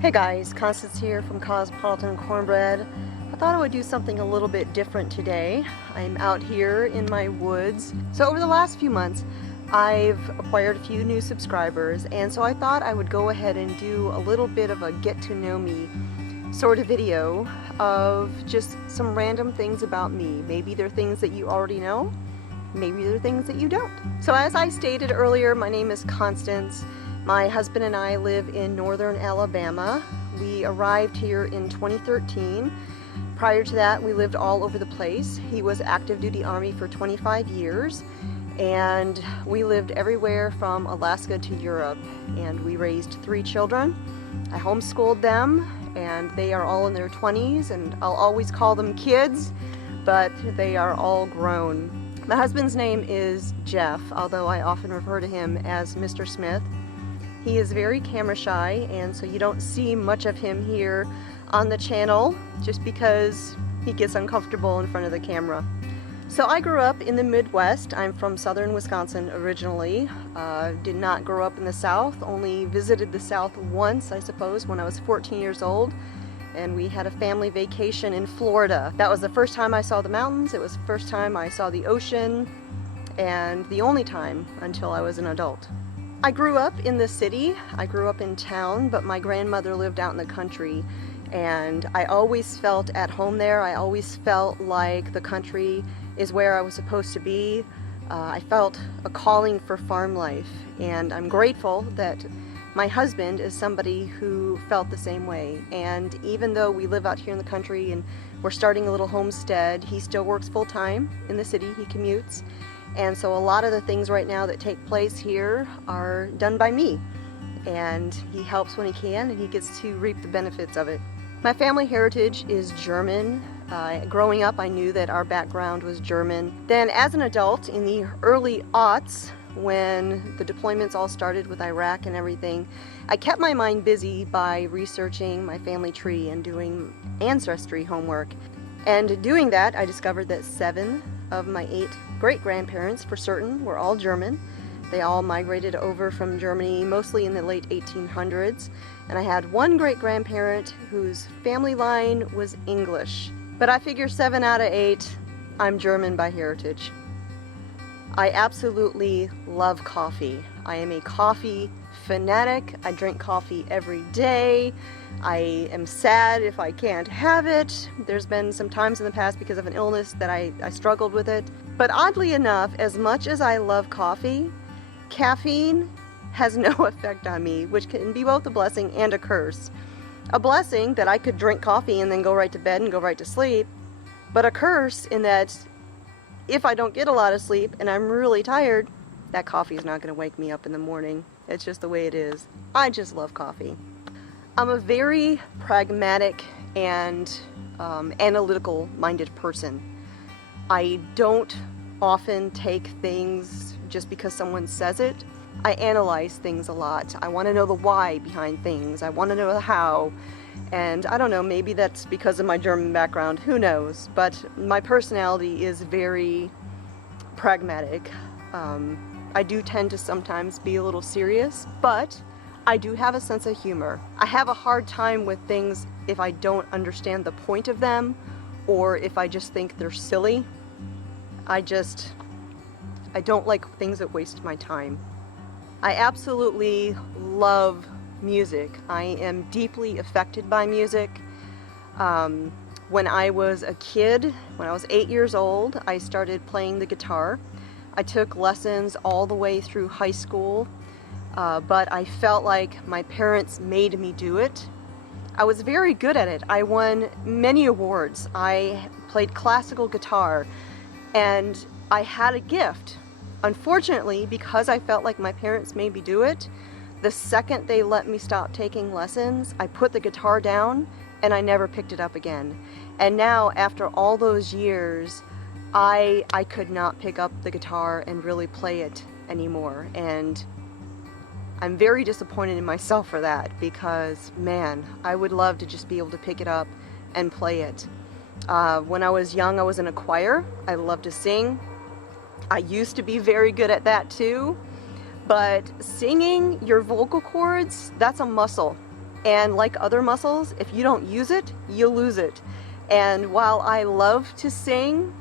Hey guys, Constance here from Cosmopolitan Cornbread. I thought I would do something a little bit different today. I'm out here in my woods. So over the last few months, I've acquired a few new subscribers, and so I thought I would go ahead and do a little bit of a get to know me sort of video of just some random things about me. Maybe they're things that you already know, maybe they're things that you don't. So as I stated earlier, my name is Constance. My husband and I live in northern Alabama. We arrived here in 2013. Prior to that, we lived all over the place. He was active duty Army for 25 years, and we lived everywhere from Alaska to Europe, and we raised 3 children. I homeschooled them, and they are all in their 20s, and I'll always call them kids, but they are all grown. My husband's name is Jeff, although I often refer to him as Mr. Smith. He is very camera shy, and so you don't see much of him here on the channel just because he gets uncomfortable in front of the camera. So I grew up in the Midwest. I'm from southern Wisconsin originally. Did not grow up in the South, only visited the South once, I suppose, when I was 14 years old. And we had a family vacation in Florida. That was the first time I saw the mountains. It was the first time I saw the ocean, and the only time until I was an adult. I grew up in the city. I grew up in town, but my grandmother lived out in the country, and I always felt at home there. I always felt like the country is where I was supposed to be. I felt a calling for farm life, and I'm grateful that my husband is somebody who felt the same way. And even though we live out here in the country and we're starting a little homestead, he still works full-time in the city. He commutes. And so a lot of the things right now that take place here are done by me. And he helps when he can, and he gets to reap the benefits of it. My family heritage is German. Growing up, I knew that our background was German. Then as an adult, in the early aughts, when the deployments all started with Iraq and everything, I kept my mind busy by researching my family tree and doing ancestry homework. And doing that, I discovered that 7 of my 8 great-grandparents, for certain, were all German. They all migrated over from Germany, mostly in the late 1800s. And I had one great-grandparent whose family line was English. But I figure 7 out of 8, I'm German by heritage. I absolutely love coffee. I am a coffee fanatic. I drink coffee every day. I am sad if I can't have it. There's been some times in the past because of an illness that I struggled with it. But oddly enough, as much as I love coffee, caffeine has no effect on me, which can be both a blessing and a curse. A blessing that I could drink coffee and then go right to bed and go right to sleep, but a curse in that if I don't get a lot of sleep and I'm really tired, that coffee is not going to wake me up in the morning. It's just the way it is. I just love coffee. I'm a very pragmatic and analytical-minded person. I don't often take things just because someone says it. I analyze things a lot. I want to know the why behind things. I want to know the how. And I don't know, maybe that's because of my German background, who knows, but my personality is very pragmatic. I do tend to sometimes be a little serious, but I do have a sense of humor. I have a hard time with things if I don't understand the point of them, or if I just think they're silly. I don't like things that waste my time. I absolutely love music. I am deeply affected by music. When I was a kid, when I was 8 years old, I started playing the guitar. I took lessons all the way through high school, but I felt like my parents made me do it. I was very good at it. I won many awards. I played classical guitar, and I had a gift. Unfortunately, because I felt like my parents made me do it, the second they let me stop taking lessons, I put the guitar down and I never picked it up again. And now, after all those years, I could not pick up the guitar and really play it anymore. And I'm very disappointed in myself for that, because, man, I would love to just be able to pick it up and play it. When I was young, I was in a choir. I love to sing. I used to be very good at that too. But singing your vocal cords, that's a muscle. And like other muscles, if you don't use it, you lose it. And while I love to sing,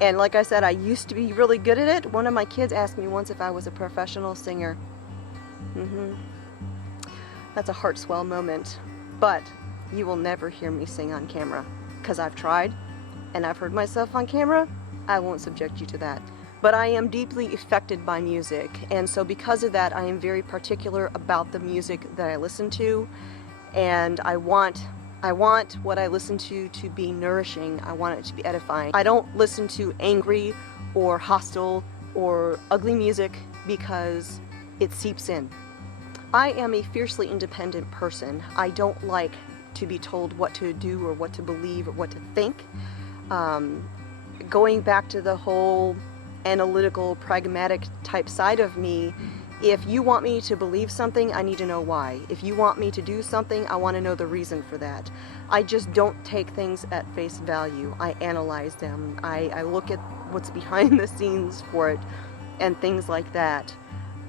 and like I said, I used to be really good at it, one of my kids asked me once if I was a professional singer. That's a Hartselle moment. But you will never hear me sing on camera, because I've tried, and I've heard myself on camera. I won't subject you to that. But I am deeply affected by music, and so because of that, I am very particular about the music that I listen to, and I want what I listen to be nourishing. I want it to be edifying. I don't listen to angry or hostile or ugly music because it seeps in. I am a fiercely independent person. I don't like to be told what to do or what to believe or what to think. Going back to the whole analytical, pragmatic type side of me, if you want me to believe something, I need to know why. If you want me to do something, I want to know the reason for that. I just don't take things at face value. I analyze them. I look at what's behind the scenes for it and things like that.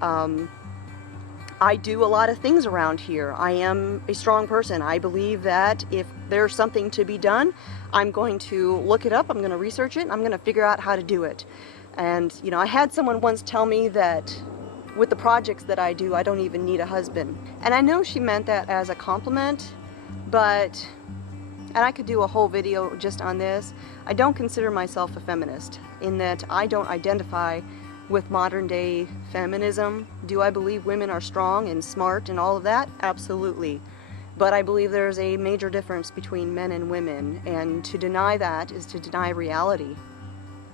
I do a lot of things around here. I am a strong person. I believe that if there's something to be done, I'm going to look it up, I'm going to research it, and I'm going to figure out how to do it. And, you know, I had someone once tell me that with the projects that I do, I don't even need a husband. And I know she meant that as a compliment, and I could do a whole video just on this, I don't consider myself a feminist, in that I don't identify with modern day feminism. Do I believe women are strong and smart and all of that? Absolutely. But I believe there's a major difference between men and women, and to deny that is to deny reality.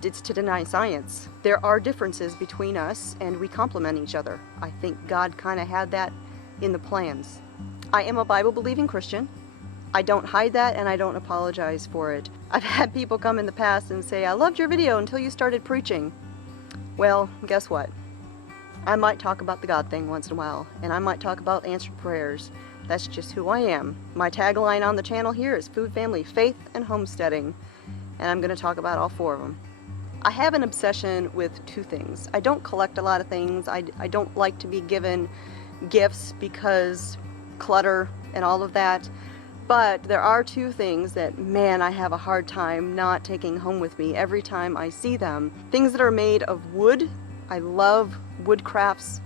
It's to deny science. There are differences between us, and we complement each other. I think God kind of had that in the plans. I am a Bible-believing Christian. I don't hide that, and I don't apologize for it. I've had people come in the past and say, I loved your video until you started preaching. Well, guess what? I might talk about the God thing once in a while, and I might talk about answered prayers. That's just who I am. My tagline on the channel here is Food, Family, Faith, and Homesteading, and I'm going to talk about all four of them. I have an obsession with two things. I don't collect a lot of things. I don't like to be given gifts because clutter and all of that. But there are two things that, man, I have a hard time not taking home with me every time I see them. Things that are made of wood. I love wood crafts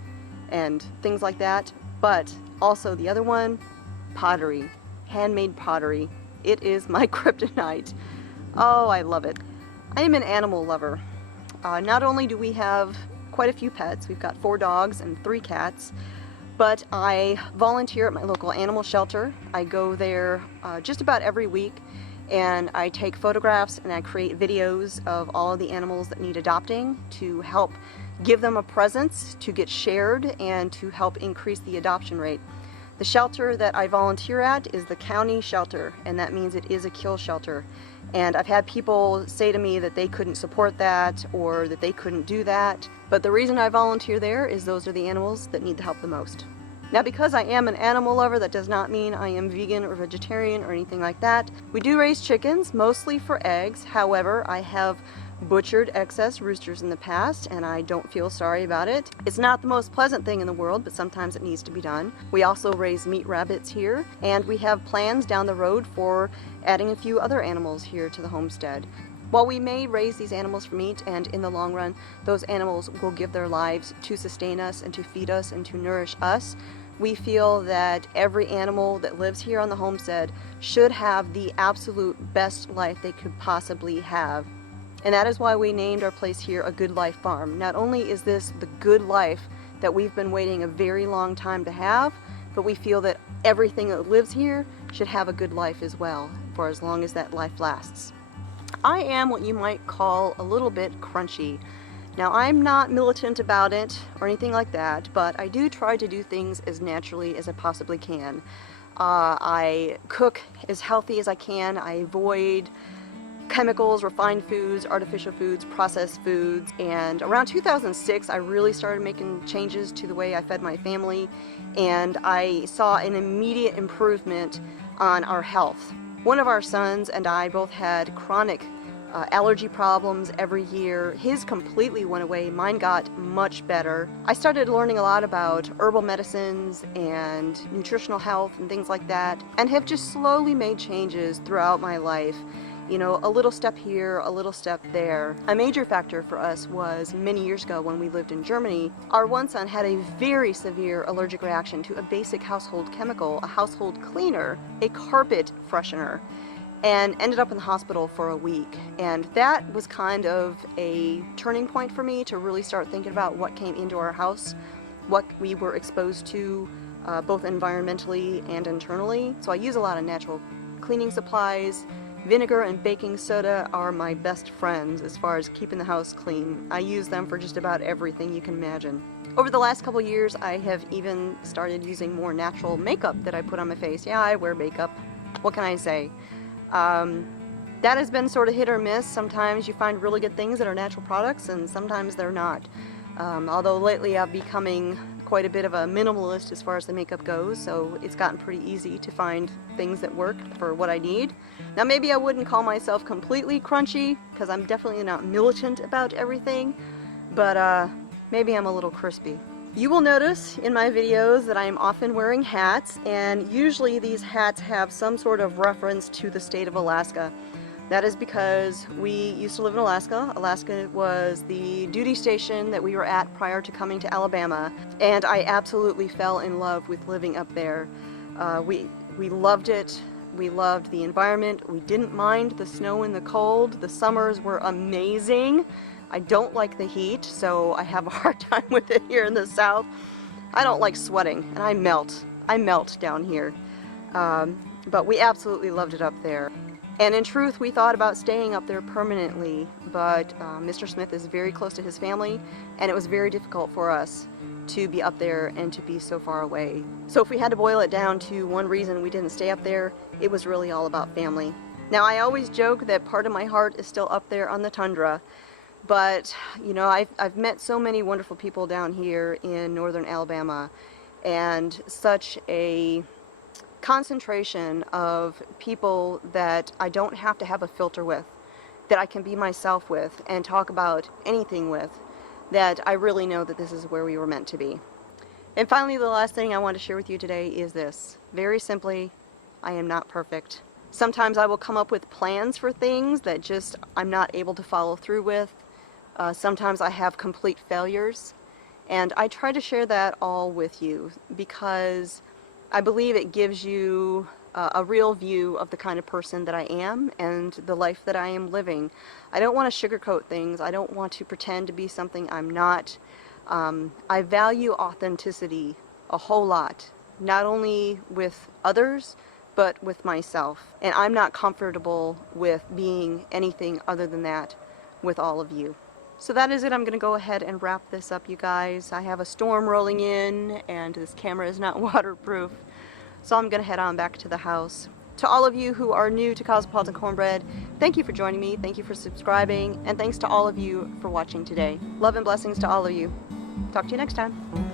and things like that. But also the other one, pottery. Handmade pottery. It is my kryptonite. Oh, I love it. I am an animal lover. Not only do we have quite a few pets, we've got 4 dogs and 3 cats, but I volunteer at my local animal shelter. I go there just about every week, and I take photographs and I create videos of all of the animals that need adopting to help give them a presence, to get shared, and to help increase the adoption rate. The shelter that I volunteer at is the county shelter, and that means it is a kill shelter. And I've had people say to me that they couldn't support that or that they couldn't do that. But the reason I volunteer there is those are the animals that need the help the most. Now, because I am an animal lover, that does not mean I am vegan or vegetarian or anything like that. We do raise chickens, mostly for eggs. However, I have butchered excess roosters in the past, and I don't feel sorry about it. It's not the most pleasant thing in the world, but sometimes it needs to be done. We also raise meat rabbits here, and we have plans down the road for adding a few other animals here to the homestead. While we may raise these animals for meat, and in the long run, those animals will give their lives to sustain us and to feed us and to nourish us, we feel that every animal that lives here on the homestead should have the absolute best life they could possibly have. And that is why we named our place here A Good Life Farm. Not only is this the good life that we've been waiting a very long time to have, but we feel that everything that lives here should have a good life as well, for as long as that life lasts. I am what you might call a little bit crunchy. Now, I'm not militant about it or anything like that, but I do try to do things as naturally as I possibly can. I cook as healthy as I can. I avoid chemicals, refined foods, artificial foods, processed foods, and around 2006 I really started making changes to the way I fed my family, and I saw an immediate improvement on our health. One of our sons and I both had chronic allergy problems every year. His completely went away, mine got much better. I started learning a lot about herbal medicines and nutritional health and things like that, and have just slowly made changes throughout my life. You know, a little step here, a little step there. A major factor for us was many years ago when we lived in Germany, our one son had a very severe allergic reaction to a basic household chemical, a household cleaner, a carpet freshener, and ended up in the hospital for a week. And that was kind of a turning point for me to really start thinking about what came into our house, what we were exposed to, both environmentally and internally. So I use a lot of natural cleaning supplies. Vinegar and baking soda are my best friends as far as keeping the house clean. I use them for just about everything you can imagine. Over the last couple years, I have even started using more natural makeup that I put on my face. Yeah, I wear makeup. What can I say? That has been sort of hit or miss. Sometimes you find really good things that are natural products, and sometimes they're not. Although lately I'm becoming quite a bit of a minimalist as far as the makeup goes, so it's gotten pretty easy to find things that work for what I need. Now maybe I wouldn't call myself completely crunchy, because I'm definitely not militant about everything, but maybe I'm a little crispy. You will notice in my videos that I am often wearing hats, and usually these hats have some sort of reference to the state of Alaska. That is because we used to live in Alaska. Alaska was the duty station that we were at prior to coming to Alabama, and I absolutely fell in love with living up there. We loved it. We loved the environment. We didn't mind the snow and the cold. The summers were amazing. I don't like the heat, so I have a hard time with it here in the South. I don't like sweating, and I melt. I melt down here. But we absolutely loved it up there. And in truth, we thought about staying up there permanently, but Mr. Smith is very close to his family, and it was very difficult for us to be up there and to be so far away. So if we had to boil it down to one reason we didn't stay up there, it was really all about family. Now, I always joke that part of my heart is still up there on the tundra, but you know, I've met so many wonderful people down here in northern Alabama, and such a concentration of people that I don't have to have a filter with, that I can be myself with and talk about anything with, that I really know that this is where we were meant to be. And finally, the last thing I want to share with you today is this. Very simply, I am not perfect. Sometimes I will come up with plans for things that just I'm not able to follow through with. Sometimes I have complete failures, and I try to share that all with you because I believe it gives you a real view of the kind of person that I am and the life that I am living. I don't want to sugarcoat things. I don't want to pretend to be something I'm not. I value authenticity a whole lot, not only with others, but with myself. And I'm not comfortable with being anything other than that with all of you. So that is it. I'm going to go ahead and wrap this up, you guys. I have a storm rolling in, and this camera is not waterproof, so I'm going to head on back to the house. To all of you who are new to Cosmopolitan Cornbread, thank you for joining me, thank you for subscribing, and thanks to all of you for watching today. Love and blessings to all of you. Talk to you next time.